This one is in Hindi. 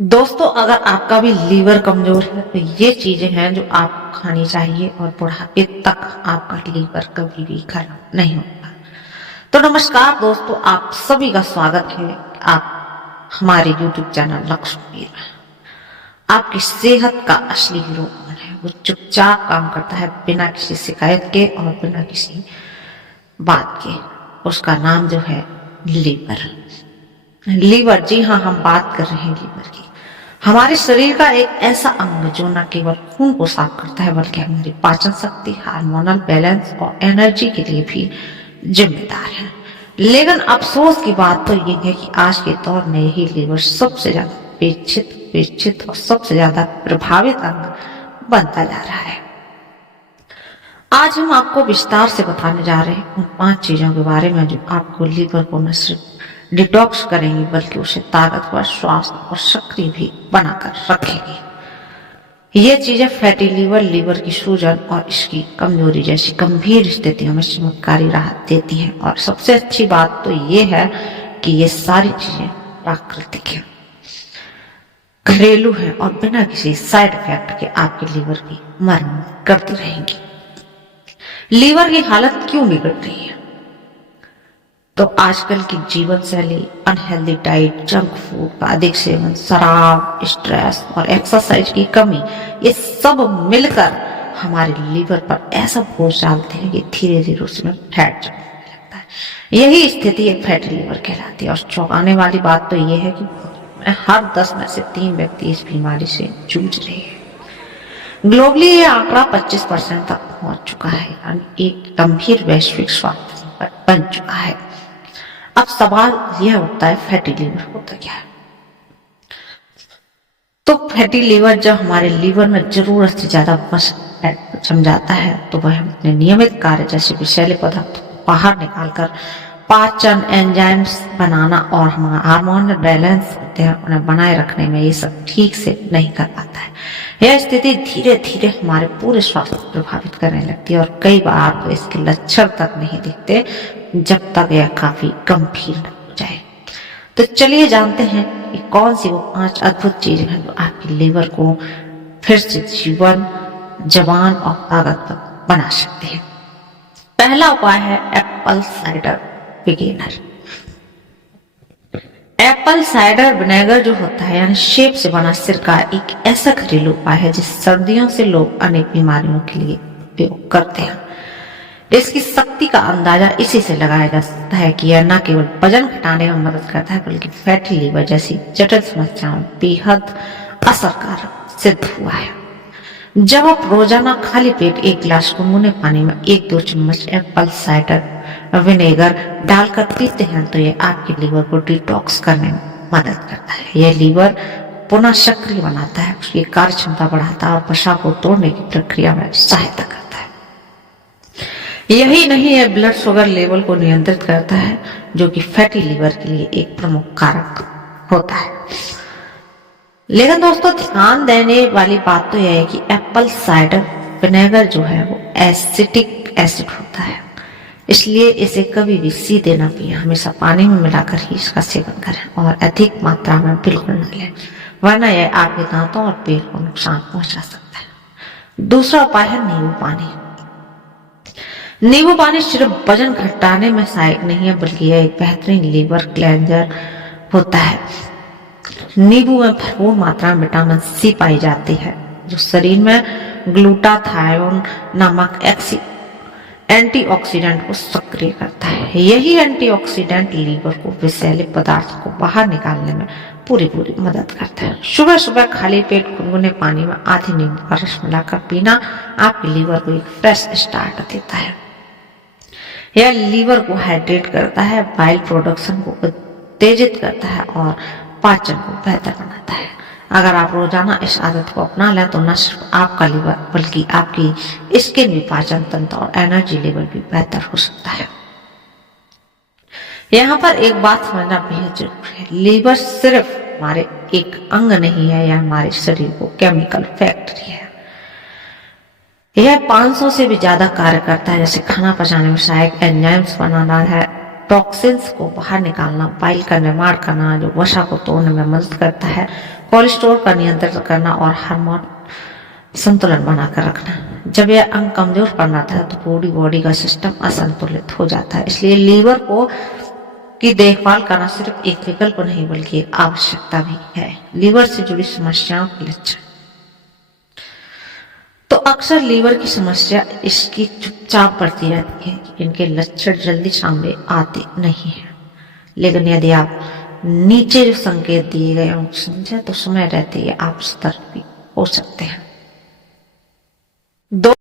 दोस्तों, अगर आपका भी लीवर कमजोर है तो ये चीजें हैं जो आप खानी चाहिए और बुढ़ापे तक आपका लीवर कभी भी खराब नहीं होगा। तो नमस्कार दोस्तों, आप सभी का स्वागत है। आप हमारे YouTube चैनल लक्ष्मी में आपकी सेहत का असली हीरो कौन है? वो चुपचाप काम करता है बिना किसी शिकायत के और बिना किसी बात के। उसका नाम जो है लीवर। लीवर, जी हाँ, हम बात कर रहे हैं लीवर की। हमारे शरीर का एक ऐसा अंग जो न केवल खून को साफ करता है बल्कि हमारी पाचन शक्ति, हार्मोनल बैलेंस और एनर्जी के लिए भी जिम्मेदार है। लेकिन अफसोस की बात तो ये है कि आज के दौर में यही लीवर सबसे ज्यादा पेचित और सबसे ज्यादा प्रभावित अंग बनता जा रहा है। आज हम आपको विस्तार से बताने जा रहे हैं उन 5 चीजों के बारे में जो आपको लीवर को न सिर्फ डिटॉक्स करेंगी बल्कि उसे ताकतवर, स्वास्थ्य और सक्रिय भी बनाकर रखेंगी। ये चीजें फैटी लीवर, लीवर की सूजन और इसकी कमजोरी जैसी गंभीर स्थितियों में चमत्कारी राहत देती हैं। और सबसे अच्छी बात तो ये है कि ये सारी चीजें प्राकृतिक हैं, घरेलू हैं और बिना किसी साइड इफेक्ट के आपके लीवर की मरम्मत करती रहेंगी। लीवर की हालत क्यों बिगड़ रही है? तो आजकल की जीवन शैली, अनहेल्दी डाइट, जंक फूड का अधिक सेवन, शराब, स्ट्रेस और एक्सरसाइज की कमी, ये सब मिलकर हमारे लीवर पर ऐसा बोझ डालते हैं कि धीरे धीरे उसमें फैट जमने लगता है। यही स्थिति एक फैटी लीवर कहलाती है। और चौंकाने वाली बात तो ये है कि हर 10 में से 3 व्यक्ति इस बीमारी से जूझ रहे हैं। ग्लोबली ये आंकड़ा 25% तक पहुंच चुका है, यानी एक गंभीर वैश्विक स्वास्थ्य संकट बन चुका है। अब सवाल यह उठता है, फैटी लीवर होता क्या है? तो फैटी लीवर जब हमारे लीवर में जरूरत से ज्यादा वसा जम जाता है तो वह अपने नियमित कार्य जैसे विषैले पदार्थों को बाहर निकालकर पाचन, एंजाइम्स बनाना और हमारा हार्मोनल बैलेंस होते हैं उन्हें बनाए रखने में ये सब ठीक से नहीं कर पाता है। यह स्थिति धीरे धीरे हमारे पूरे स्वास्थ्य को प्रभावित करने लगती है और कई बार तो इसके लक्षण तक नहीं दिखते जब तक यह काफी गंभीर न हो जाए। तो चलिए जानते हैं कि कौन सी वो 5 अद्भुत चीजें हैं जो आपके लीवर को फिर से जीवन, जवान और ताकतवर बना सकते हैं। पहला उपाय है Apple cider vinegar. Apple cider vinegar जो होता है यानी सेब से बना सिरका एक ऐसा घरेलू उपाय है जिस सर्दियों से लोग अनेक बीमारियों के लिए उपयोग करते हैं। इसकी शक्ति का अंदाजा इसी से लगाया जा सकता है कि यह न केवल वजन घटाने में मदद करता है बल्कि फैटी लीवर जैसी जटिल समस्याओं में बेहद असरकारक सिद्ध हुआ है। जब आप रोजाना खाली पेट 1 गिलास गुनगुने पानी में 1-2 चम्मच एप्पल साइडर विनेगर डालकर पीते हैं तो यह आपके लीवर को डिटॉक्स करने में मदद करता है। यह लीवर पुनः सक्रिय बनाता है, उसकी कार्य क्षमता बढ़ाता है और वसा को तोड़ने की प्रक्रिया में सहायता करता है। यही नहीं, यह ब्लड शुगर लेवल को नियंत्रित करता है जो कि फैटी लीवर के लिए एक प्रमुख कारक होता है। लेकिन दोस्तों, ध्यान देने वाली बात तो यह है कि एप्पल साइडर विनेगर जो है वो एसिटिक एसिड होता है, इसलिए इसे कभी भी सीधे न पिए, हमेशा पानी में मिलाकर ही इसका सेवन करें और अधिक मात्रा में बिल्कुल न लें, वरना यह आपके दांतों और पेट को नुकसान पहुंचा सकता है। दूसरा उपाय है नींबू पानी। नींबू पानी सिर्फ वजन घटाने में सहायक नहीं है बल्कि यह एक बेहतरीन लीवर क्लेंजर होता है। नींबू में भरपूर मात्रा में विटामिन सी पाई जाती है जो शरीर में ग्लूटाथायोन नामक एंटीऑक्सीडेंट को सक्रिय करता है। यही एंटीऑक्सीडेंट लीवर को विषैले पदार्थों को बाहर निकालने में पूरी मदद करता है। सुबह सुबह खाली पेट गुनगुने पानी में आधी नींबू का रस मिलाकर पीना आपके लीवर को एक फ्रेश स्टार्ट देता है। यह लीवर को हाइड्रेट करता है, बाइल प्रोडक्शन को उत्तेजित करता है और पाचन को बेहतर बनाता है। अगर आप रोजाना इस आदत को अपना लें तो न सिर्फ आपका लीवर बल्कि आपकी स्किन भी, पाचन तंत्र और एनर्जी लेवल भी बेहतर हो सकता है। यहाँ पर एक बात समझना बेहद जरूरी है, लीवर सिर्फ हमारे एक अंग नहीं है, यह हमारे शरीर को केमिकल फैक्ट्री है। यह 500 से भी ज्यादा कार्य करता है, जैसे खाना पचाने में सहायक एंजाइम्स बनाना है, टॉक्सिन्स को बाहर निकालना, बाइल का निर्माण करना जो वसा को तोड़ने में मदद करता है, कोलेस्ट्रॉल का नियंत्रण करना और हार्मोन संतुलन बनाकर रखना। जब यह अंग कमजोर पड़ना था तो पूरी बॉडी का सिस्टम असंतुलित हो जाता है। इसलिए लीवर को की देखभाल करना सिर्फ एक विकल्प नहीं बल्कि एक आवश्यकता भी है। लीवर से जुड़ी समस्याओं के लक्षण। तो अक्सर लीवर की समस्या इसकी चुपचाप बढ़ती रहती है, इनके लक्षण जल्दी सामने आते नहीं है। लेकिन यदि आप नीचे जो संकेत दिए गए उनको समझे तो समय रहते ही आप सतर्क भी हो सकते हैं। दो